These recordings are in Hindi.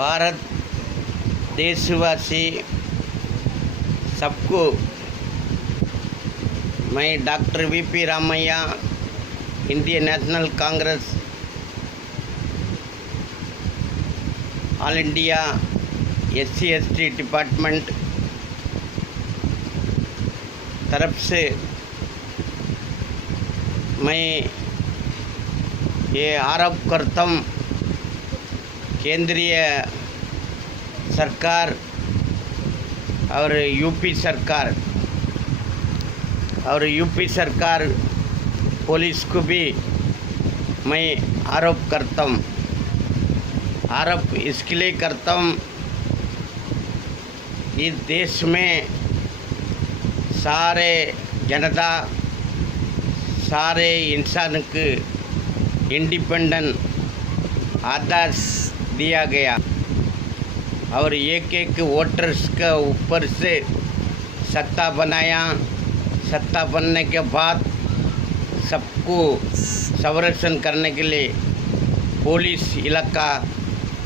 भारत देशवासी सबको मैं doctor VP Ramaiah, Indian National Congress all India SC/ST department तरफ से मैं ये आरोप करता हूँ, केंद्रीय सरकार और यूपी सरकार पुलिस को भी मैं आरोप करता हूँ। आरोप इसके लिए करता हूँ, इस देश में सारे जनता, सारे इंसान को इंडिपेंडेंट आदेश दिया गया और एक वोटर्स का ऊपर से सत्ता बनाया। सत्ता बनने के बाद सबको संरक्षण करने के लिए पुलिस इलाका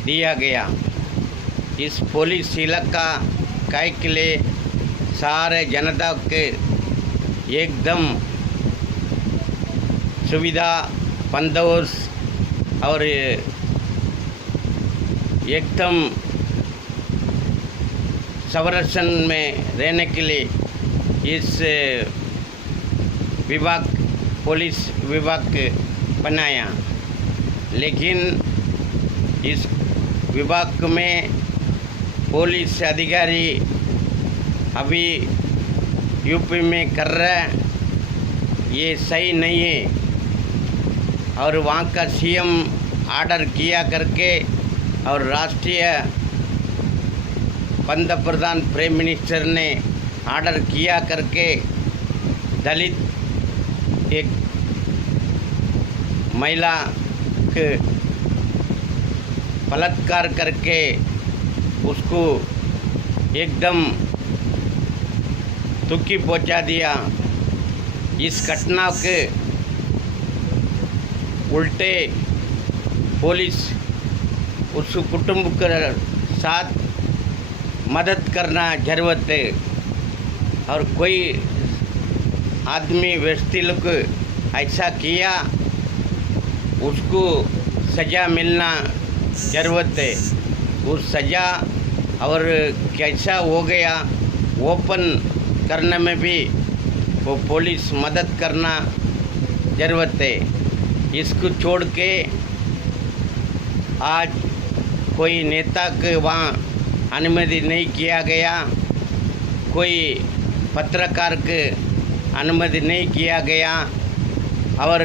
दिया गया। इस पुलिस इलाका काय के लिए सारे जनता के एकदम सुविधा, बंदोबस्त और एकदम संरक्षण में रहने के लिए इस विभाग, पुलिस विभाग बनाया। लेकिन इस विभाग में पुलिस अधिकारी अभी यूपी में कर रहा है, ये सही नहीं है। और वहाँ का CM ऑर्डर किया करके और राष्ट्रीय पंतप्रधान प्राइम मिनिस्टर ने ऑर्डर किया करके दलित एक महिला के बलात्कार करके उसको एकदम दुखी पहुंचा दिया। इस घटना के उल्टे पुलिस उस कुटुंब के साथ मदद करना जरूरत है और कोई आदमी व्यक्ति लोग ऐसा किया उसको सज़ा मिलना जरूरत है। उस सज़ा और कैसा हो गया ओपन करने में भी वो पुलिस मदद करना जरूरत है। इसको छोड़ के आज कोई नेता के वहाँ अनुमति नहीं किया गया, कोई पत्रकार के अनुमति नहीं किया गया और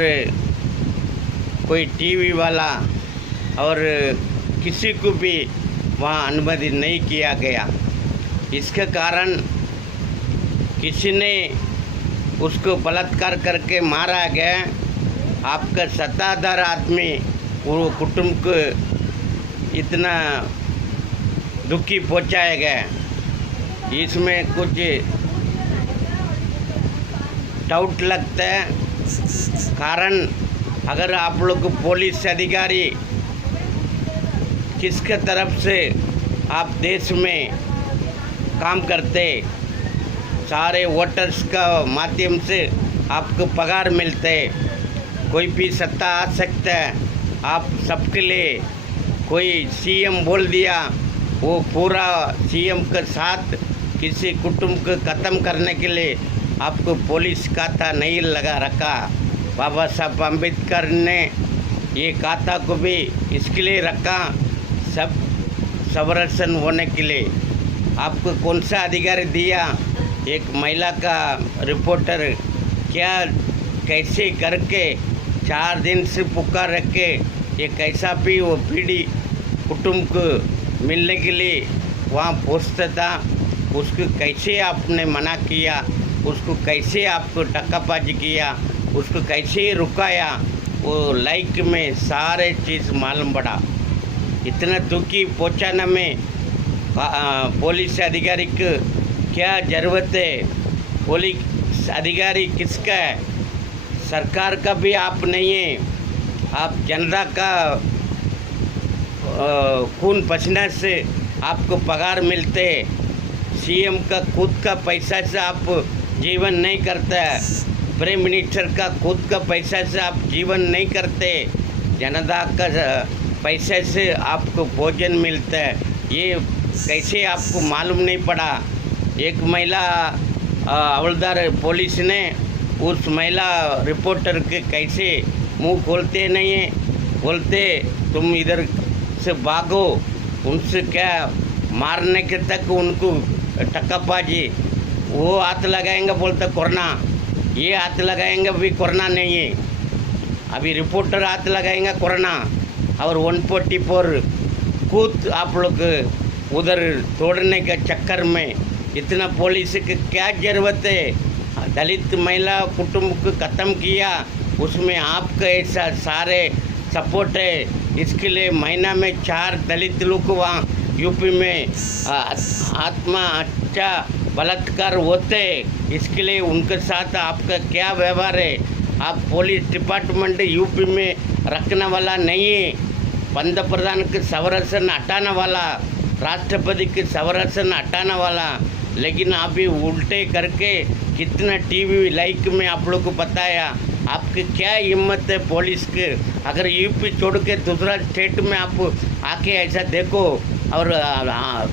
कोई टीवी वाला और किसी को भी वहाँ अनुमति नहीं किया गया। इसके कारण किसी ने उसको बलात्कार करके मारा गया। आपका सत्ताधार आदमी वो कुटुंब को इतना दुखी पहुंचाया गया, इसमें कुछ डाउट लगता है। कारण अगर आप लोग पुलिस अधिकारी किसके तरफ से आप देश में काम करते, सारे वोटर्स का माध्यम से आपको पगार मिलते, कोई भी सत्ता आ सकता है आप सबके लिए। कोई CM बोल दिया, वो पूरा CM के साथ किसी कुटुंब को ख़त्म करने के लिए आपको पुलिस खाता नहीं लगा रखा। बाबा साहब अम्बेडकर ने ये खाता को भी इसके लिए रखा, सब संरक्षण होने के लिए। आपको कौन सा अधिकार दिया? एक महिला का रिपोर्टर क्या कैसे करके 4 दिन से पुकार रख के ये कैसा भी वो पीढ़ी कुटुंब को मिलने के लिए वहाँ पहुँचता था, उसको कैसे आपने मना किया, उसको कैसे आपको टक्काबाजी किया, उसको कैसे रुकाया, वो लाइक में सारे चीज़ मालूम पड़ा। इतना दुखी पहुँचाने में पुलिस अधिकारी को क्या ज़रूरत है? पुलिस अधिकारी किसका है? सरकार का भी आप नहीं है, आप जनता का खून पसीना से आपको पगार मिलते, सीएम का खुद का पैसा से आप जीवन नहीं करता, प्राइम मिनिस्टर का खुद का पैसा से आप जीवन नहीं करते, जनता का पैसे से आपको भोजन मिलता है। ये कैसे आपको मालूम नहीं पड़ा? एक महिला हवलदार पुलिस ने उस महिला रिपोर्टर के कैसे मुंह खोलते नहीं है, बोलते तुम इधर से भागो, उनसे क्या मारने के तक उनको टक्काबाजी, वो हाथ लगाएंगे बोलते कोरोना, ये हाथ लगाएंगे भी कोरोना नहीं है, अभी रिपोर्टर हाथ लगाएंगे कोरोना। और 144 खुद आप लोग उधर तोड़ने के चक्कर में इतना पुलिस की क्या ज़रूरत है? दलित महिला कुटुंब को ख़त्म किया, उसमें आपका ऐसा सारे सपोर्ट है। इसके लिए महीना में 4 दलित लोग वहाँ यूपी में आत्महत्या बलात्कार होते, इसके लिए उनके साथ आपका क्या व्यवहार है? आप पुलिस डिपार्टमेंट यूपी में रखने वाला नहीं है, पंत प्रधान के संरक्षण हटाने वाला, राष्ट्रपति के संरक्षण हटाने वाला, लेकिन अभी उल्टे करके कितना टीवी लाइक में आप लोग को बताया। आपकी क्या हिम्मत है पुलिस के? अगर यूपी छोड़ के दूसरा स्टेट में आप आके ऐसा देखो, और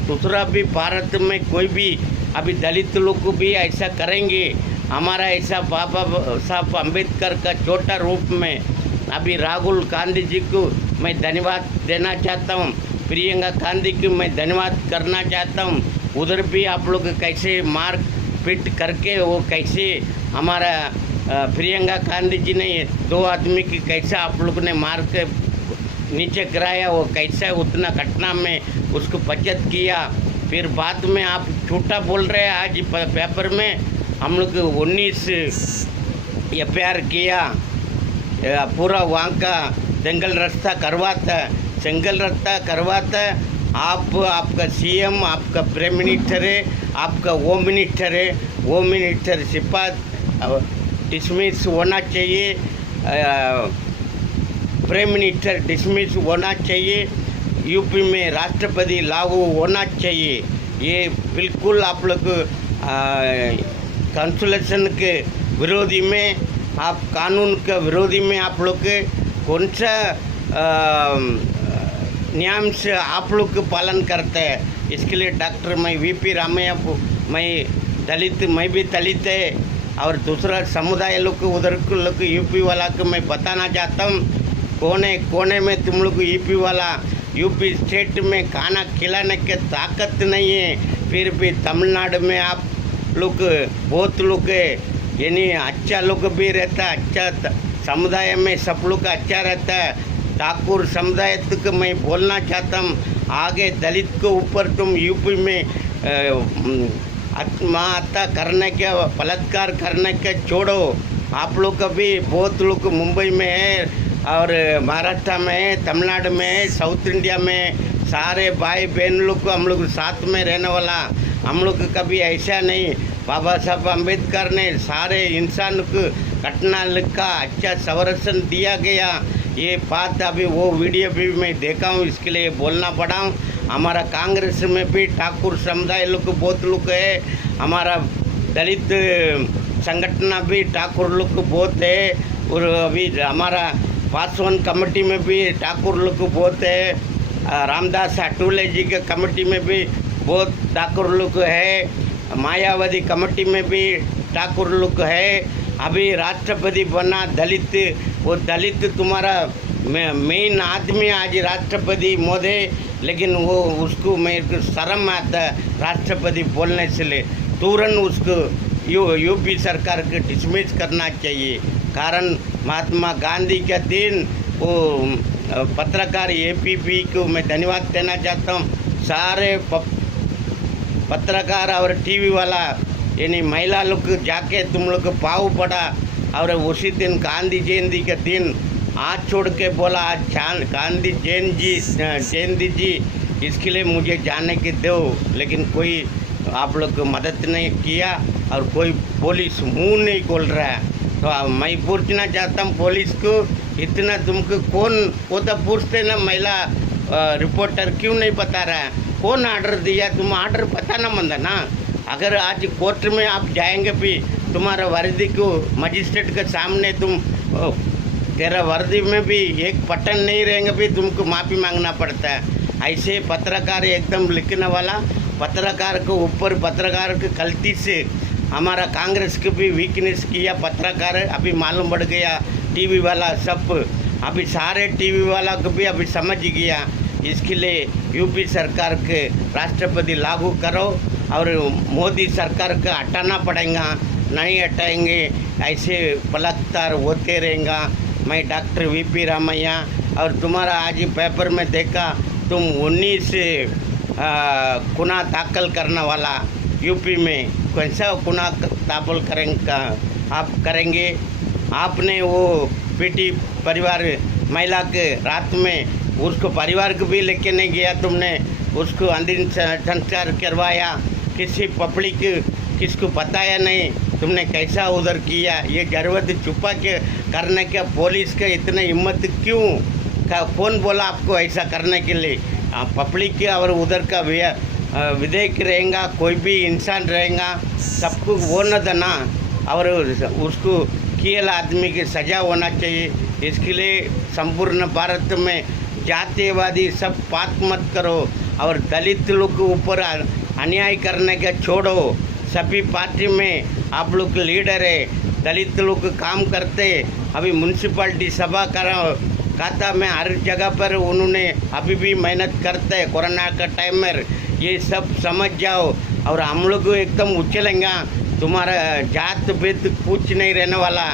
दूसरा भी भारत में कोई भी अभी दलित लोग को भी ऐसा करेंगे। हमारा ऐसा बाबा साहब अम्बेडकर का छोटा रूप में अभी राहुल गांधी जी को मैं धन्यवाद देना चाहता हूँ, प्रियंका गांधी को मैं धन्यवाद करना चाहता हूँ। उधर भी आप लोग कैसे मार पीट करके वो कैसे हमारा प्रियंका गांधी जी ने 2 आदमी की कैसा आप लोग ने मार के नीचे गिराया, वो कैसा उतना घटना में उसको बचत किया। फिर बाद में आप झूठा बोल रहे हैं। आज पेपर में हम लोग 19 एफआईआर किया, पूरा वहाँ का जंगल रास्ता करवाता आपका सीएम, आपका प्राइम मिनिस्टर है, आपका होम मिनिस्टर है, होम मिनिस्टर सिपा डिसमिस होना चाहिए, प्राइम मिनिस्टर डिसमिस होना चाहिए, यूपी में राष्ट्रपति लागू होना चाहिए। ये बिल्कुल आप लोग कॉन्स्टिट्यूशन के विरोधी में, आप कानून के विरोधी में आप लोग कौन सा नियम से आप लोग पालन करते हैं। इसके लिए डॉक्टर मैं वीपी रामैया, मैं भी दलित है, और दूसरा समुदाय लोग उधर के लोग यूपी वाला को मैं बताना चाहता हूँ, कोने में तुम लोग यूपी स्टेट में खाना खिलाने की ताकत नहीं है, फिर भी तमिलनाडु में आप लोग बहुत लोग यानी अच्छा लोग भी रहता, अच्छा समुदाय में सब लोग अच्छा रहता है। ठाकुर समुदाय तक मैं बोलना चाहता हूँ, आगे दलित के ऊपर तुम यूपी में आत्महत्या करने के, बलात्कार करने के छोड़ो। आप लोग का भी बहुत लोग मुंबई में है, और महाराष्ट्र में है, तमिलनाडु में है, साउथ इंडिया में, सारे भाई बहन लोग को हम लोग साथ में रहने वाला। हम लोग कभी ऐसा नहीं, बाबा साहब अम्बेडकर ने सारे इंसान को घटना लिखा, अच्छा संरक्षण दिया गया। ये बात अभी वो वीडियो भी मैं देखा हूँ, इसके लिए बोलना पड़ा हूँ। हमारा कांग्रेस में भी ठाकुर समुदाय लोग बहुत लोग है, हमारा दलित संगठन भी ठाकुर लोग बहुत है, और अभी हमारा पासवान कमेटी में भी ठाकुर लोग बहुत है, रामदास अठवले जी के कमेटी में भी बहुत ठाकुर लोग है, मायावती कमेटी में भी ठाकुर लोग है। अभी राष्ट्रपति बना दलित, वो दलित तुम्हारा मेन आदमी आज राष्ट्रपति मोदी, लेकिन वो उसको मेरे को शर्म आता है राष्ट्रपति बोलने से, ले तुरंत उसको यूपी सरकार को डिसमिस करना चाहिए। कारण महात्मा गांधी के दिन वो पत्रकार एपीपी को मैं धन्यवाद देना चाहता हूँ। सारे पत्रकार और टीवी वाला यानी महिला लोग जाके तुम लोग को पाव पड़ा, और उसी दिन गांधी जयंती के दिन हाथ छोड़ के बोला आज गांधी जयंती जी, इसके लिए मुझे जाने के दो, लेकिन कोई आप लोग को मदद नहीं किया, और कोई पुलिस मुंह नहीं खोल रहा है। तो मैं पूछना चाहता हूँ पुलिस को, इतना तुमको कौन वो तो पूछते ना महिला रिपोर्टर क्यों नहीं बता रहा है? कौन ऑर्डर दिया? तुम ऑर्डर बताना मंदा ना। अगर आज कोर्ट में आप जाएंगे भी, तुम्हारा वर्दी को मजिस्ट्रेट के सामने तेरा वर्दी में भी एक बटन नहीं रहेंगे भी तुमको माफ़ी मांगना पड़ता है। ऐसे पत्रकार एकदम लिखने वाला पत्रकार के ऊपर, पत्रकार की गलती से हमारा कांग्रेस को भी वीकनेस किया पत्रकार। अभी मालूम पड़ गया टीवी वाला सब, अभी सारे टीवी वाला को भी अभी समझ गया। इसके लिए यूपी सरकार के राष्ट्रपति लागू करो और मोदी सरकार का हटाना पड़ेगा। नहीं हटाएंगे ऐसे बलात्कार होते रहेगा। मैं डॉक्टर वीपी रामैया और तुम्हारा आज ही पेपर में देखा तुम 19 गुना दाखिल करने वाला यूपी में, कौन सा गुना दाखिल करेंगे? आपने वो बेटी परिवार महिला के रात में उसको परिवार को भी लेके नहीं गया, तुमने उसको अंतिम संस्कार करवाया, किसी पब्लिक किसको बताया नहीं, तुमने कैसा उधर किया? ये जरूरत छुपा के करने का पुलिस का इतना हिम्मत क्यों? कौन बोला आपको ऐसा करने के लिए? पब्लिक के और उधर का विधेयक रहेगा, कोई भी इंसान रहेगा, सबको वो न देना और उसको किया आदमी की सज़ा होना चाहिए। इसके लिए संपूर्ण भारत में जातिवादी सब बात मत करो और दलित लोग के ऊपर अन्याय करने का छोड़ो। सभी पार्टी में आप लोग लीडर है, दलित लोग काम करते। अभी म्यूनसिपाल्टी सभा खाता में हर जगह पर उन्होंने अभी भी मेहनत करते हैं कोरोना का टाइम में। ये सब समझ जाओ और हम लोग एकदम उछलेंगे। तुम्हारा जात भेद कुछ नहीं रहने वाला।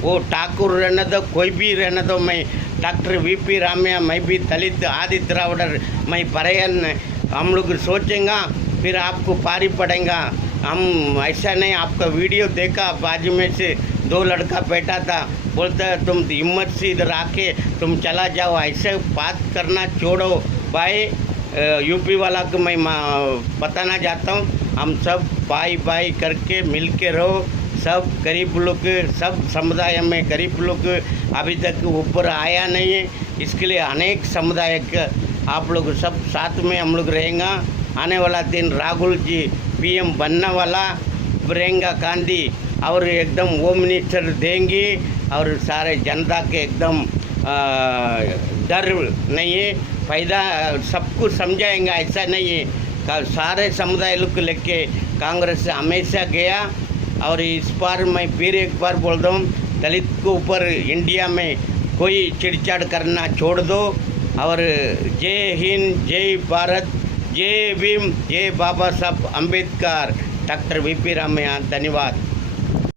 वो ठाकुर रहने दो, कोई भी रहने दो। मैं डॉक्टर वीपी रामैया, मैं भी दलित आदित्य रावडर, मैं परयन। हम लोग सोचेंगे फिर आपको पारी पड़ेगा। हम ऐसा नहीं, आपका वीडियो देखा, बाजू में से 2 लड़का बैठा था, बोलता है तुम हिम्मत से इधर आके तुम चला जाओ। ऐसे बात करना छोड़ो भाई। यूपी वाला को मैं बताना चाहता हूँ, हम सब भाई भाई करके मिल के रहो। सब गरीब लोग, सब समुदाय में गरीब लोग अभी तक ऊपर आया नहीं है। इसके लिए अनेक समुदाय का आप लोग सब साथ में हम लोग रहेंगे। आने वाला दिन राहुल जी पीएम बनने वाला, प्रियंका गांधी और एकदम होम मिनिस्टर देंगी और सारे जनता के एकदम डर नहीं है, फायदा सबको समझाएंगे। ऐसा नहीं है, सारे समुदाय लोग लेके कांग्रेस हमेशा गया। और इस बार मैं फिर एक बार बोल रहा हूँ, दलित के ऊपर इंडिया में कोई चिड़चिड़ करना छोड़ दो। और जय हिंद, जय भारत, जय भीम, जय बाबा साहब अम्बेडकर, डॉक्टर वीपी रामैया। धन्यवाद।